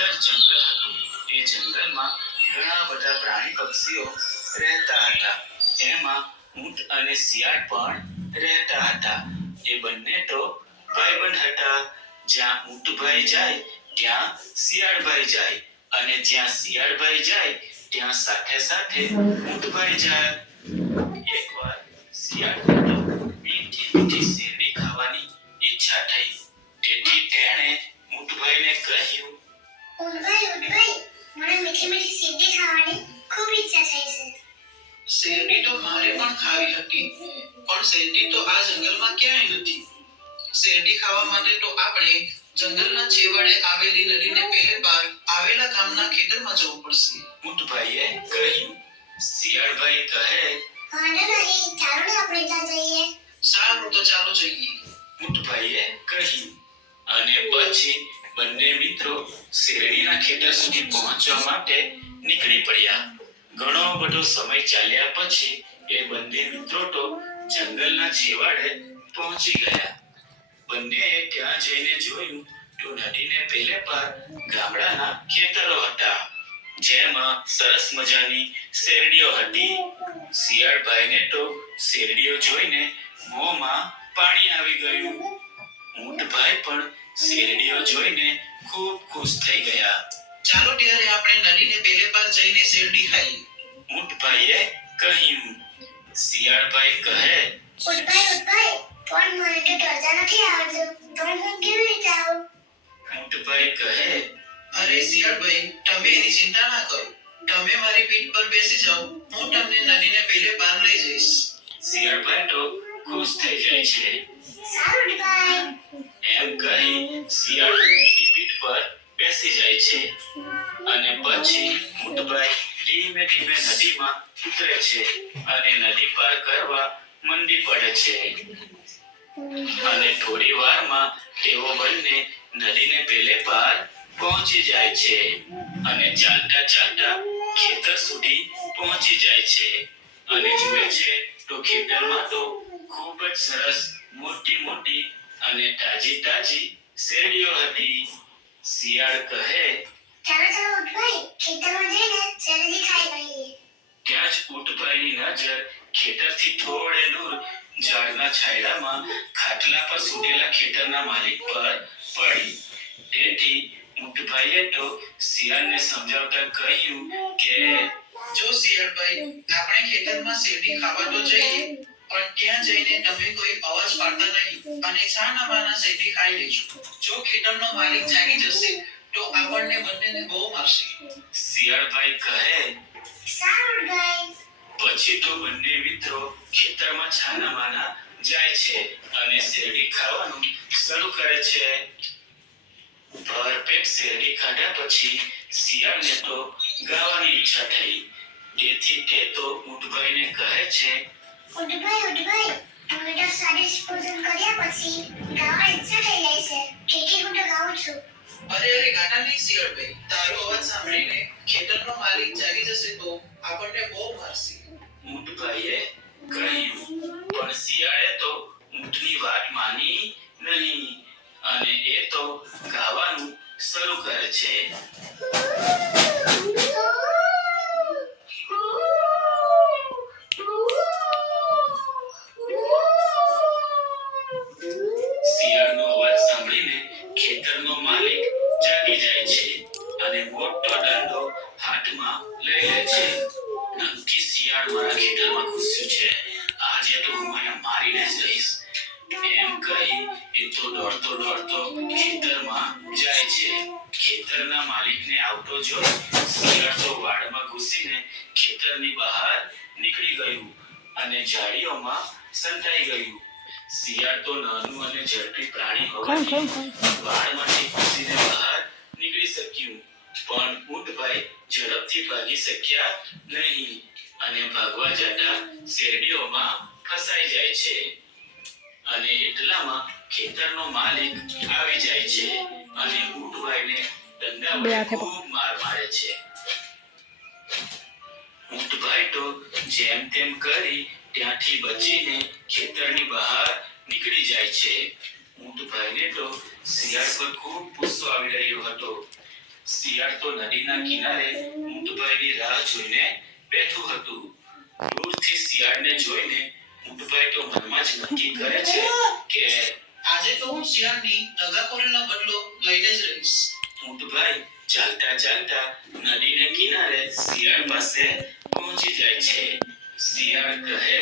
સુંદર જંગલ હતું. એ જંગલમાં ઘણા બધા પ્રાણી પક્ષીઓ રહેતા હતા. એમાં ઊંટ અને શિયાળ પણ રહેતા હતા. એ બંને તો ભાઈબંધ હતા. જ્યાં ઊંટભાઈ જાય ત્યાં શિયાળભાઈ જાય, અને જ્યાં શિયાળભાઈ જાય ત્યાં સાથે સાથે ઊંટભાઈ જાય. એકવાર શિયાળને તો મીઠી મીઠી શેરડી ખાવાની ઈચ્છા થઈ. તેથી તેણે ઊંટભાઈને કહ્યું, ઊંટભાઈ, મને મીઠી મીઠી શેરડી ખાવાની ખૂબ ઈચ્છા થઈ છે. શેરડી તો મારે પણ ખાવી હતી, પણ શેરડી તો આ જંગલમાં ક્યાંય નથી. શેરડી ખાવા માટે તો આપણે જંગલના છેવાડે આવેલી નદીને પેલે પાર આવેલા ગામના ખેતરમાં જવું પડશે. ઊંટભાઈએ કહ્યું. શિયાળભાઈ કહે, વાંધો નહીં, ચાલો ને આપણે ત્યાં જઈએ. સારું, તો ચાલો જઈએ. ઊંટભાઈએ કહ્યું. અને પછી બંને મિત્રો શેરડીના ખેતર સુધી પહોંચવા માટે નીકળી પડ્યા. ઘણો બધો સમય ચાલ્યા પછી એ બંને મિત્રો તો જંગલના છેવાડે પહોંચી ગયા. બંનેએ ત્યાં જઈને જોયું તો નદીને પેલે પાર ગામડાના ખેતરો હતા, જેમાં સરસ મજાની શેરડીઓ હતી. શિયાળભાઈને તો શેરડીઓ જોઈને મોંમાં પાણી આવી ગયું. ઊંટભાઈ પણ શેરડીઓ જોઈને ખૂબ ખુશ થઈ ગયા. ચાલો ત્યારે આપણે નદીને પેલે પાર જઈને શેરડી ખાઈએ. ઊંટભાઈએ કહ્યું. શિયાળભાઈ કહે, ઊંટભાઈ, પણ મને તો તરતા નથી આવડતું, તો હું કેવી રીતે આવું? ઊંટભાઈ કહે, અરે શિયાળભાઈ, તમે એની ચિંતા ના કરો. તમે મારી પીઠ પર બેસી જાઓ, હું તમને નદીને પેલે પાર લઈ જઈશ. શિયાળભાઈ તો ખુશ થઈ જાય છે. સારું ઊંટભાઈ. એમ કહી શિયાળ ઊંટની પીઠ પર બેસી જાય છે. અને પછી ઊંટભાઈ ધીમે ધીમે નદીમાં ઉતરે છે અને નદી પાર કરવા મંડી પડે છે. અને થોડી વારમાં તેઓ બંને નદીને પેલે પાર પહોંચી જાય છે અને ચાલતા ચાલતા ખેતર સુધી પહોંચી જાય છે. અને જુએ છે તો ખેતરમાં તો ખૂબ જ સરસ મોટી મોટી અને તાજી તાજી શેરડીઓ હતી. શિયાળ કહે, ચાલો ઊંટભાઈ, ખેતરમાં જઈને શેરડી ખાઈ લઈએ. ત્યાં જ ઊંટભાઈની નજર ખેતરથી થોડે દૂર ઝાડના છાંયડામાં ખાટલા પર સૂતેલા ખેતરના માલિક પર પડી. તેથી ઊંટભાઈએ તો શિયાળને સમજાવતા કહ્યું કે, જો શિયાળભાઈ, આપણે ખેતરમાં શેરડી ખાવા તો જઈએ, પણ ત્યાં જઈને તમે કોઈ અવાજ પાડતા નહીં અને છાના માના શેરડી ખાઈ લેજો. જો ખેતરનો માલિક જાગી જશે તો આપણને બંનેને બહુ મારશે. શિયાળભાઈ કહે. સારું ઊંટભાઈ. પછી તો બંને મિત્રો ખેતરમાં છાના માના જાય છે અને શેરડી ખાવાનું શરૂ કરે છે. ભરપેટ શેરડી ખાધા પછી શિયાળને તો ગાવાની ઈચ્છા થઈ. તેથી તે તો ઊંટભાઈને કહે છે, ઊંટભાઈ, મને તો સ્વાદિષ્ટ ભોજન કર્યા પછી ગાવાની ઈચ્છા થઈ જાય છે, તેથી હું તો ગાઉં છું. અરે ગાતા નહીં શિયાળભાઈ, તારો અવાજ સાંભળીને ખેતરનો માલિક જાગી જશે તો આપણને બહુ મારશે. ઊંટભાઈએ કહ્યું. પણ શિયાળે તો ઊંટની વાત માની નહીં અને એ તો ગાવાનું શરૂ કરે છે. શિયાળનો અવાજ સાંભળીને ખેતરનો માલિક જાગી જાય છે અને મોટો દંડો હાથમાં લઈ લે છે. નક્કી શિયાળ મારા ખેતરમાં ઘૂસ્યું છે, આજે તો હું એને મારીને જ રહીશ. એમ કહી એ તો દોડતો દોડતો ખેતરમાં જાય છે. ખેતરના માલિકને આવતો જોઈ શિયાળ તો વાડમાં ઘૂસીને ખેતરની બહાર નીકળી ગયું અને ઝાડીઓમાં સંતાઈ ગયું. શિયાળ તો નાનું અને ઝડપી પ્રાણી હોવાથી વાડમાંથી ઘૂસીને બહાર નીકળી શક્યું, પણ ઊંટભાઈ ઝડપથી ભાગી શક્યા નહીં અને ભાગવા જતા શેરડીઓમાં ફસાઈ જાય છે. અને એટલામાં ખેતરનો માલિક આવી જાય છે અને ઊંટભાઈને દંડા વડે ખૂબ માર મારે છે. ઊંટભાઈ તો જેમ તેમ કરી ત્યાંથી બચીને ખેતરની બહાર નીકળી જાય છે. ઊંટભાઈને તો શિયાળ પર ખૂબ ગુસ્સો આવી રહ્યો હતો. શિયાળ તો નદીના કિનારે ઊંટભાઈની રાહ જોઈને બેઠું હતું. દૂરથી શિયાળને જોઈને ઊંટભાઈ તો મનમાં જ નક્કી કરે છે કે આજે તો હું શિયાળની દગાખોરીનો બદલો લઈને જ રહીશ. ઊંટભાઈ ચાલતા ચાલતા નદીને કિનારે શિયાળ પાસે પહોંચી જાય છે. શિયાળ કહે,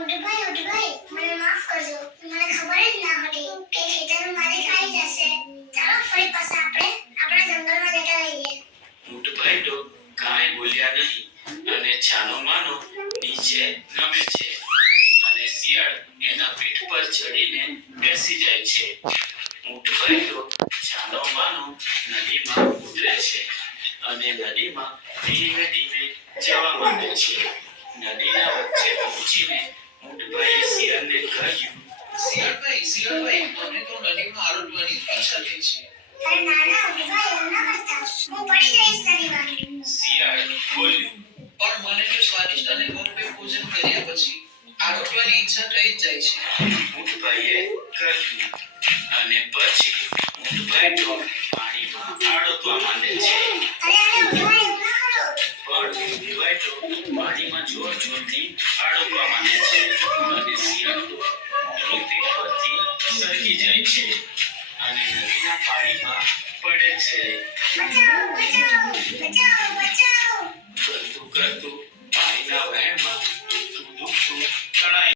ઉઠભાઈ મને માફ કરજો. મને ખબર જ ના હતી કે ખેતરનો માલિક આવી જશે. ચાલો ફરી પાછા આપણે આપણા જંગલમાં જતા રહીએ. ઊંટભાઈ તો કાંઈ બોલ્યા નહીં અને છાનો માનો નીચે નમે છે અને શિયાળ એના પીઠ પર ચડીને બેસી જાય છે. ઊંટભાઈ તો છાનો માનો નદીમાં ઉતરે છે અને નદીમાં ધીમે ધીમે જવા માંડે છે. નદીના વચ્ચે પહોંચીને ઊંટભાઈએ શિયાળને કહ્યું, શિયાળભાઈ મને તો નદીમાં આરોટવાની ઈચ્છા થઈ છે. અરે ના ઉઠભાઈ એવું ના કરતા. હું પડી જઈશ નદીમાં. શિયાળ બોલ્યું, પણ મને તો સ્વાદિષ્ટ અને ભરપેટ ભોજન કર્યા પછી આરોટવાની ઈચ્છા થઈ જ જાય છે. ઊંટભાઈએ કહ્યું અને પછી ઊંટભાઈ તો પાણીમાં આડોતવા માંડે છે. અરે ઉઠભાઈ એવું ના કરો. પણ ઊંટભાઈ તો પાણીમાં જોરથી આડોતવા માંડે છે અને શિયાળ તો ઊંટની પીઠ પરથી સરકી જાય છે અને નદીના પાણીમાં પડે છે. બચાવો. કરતું કરતું પાણીના વહેણમાં ડૂબતું ડૂબતું તણાઈ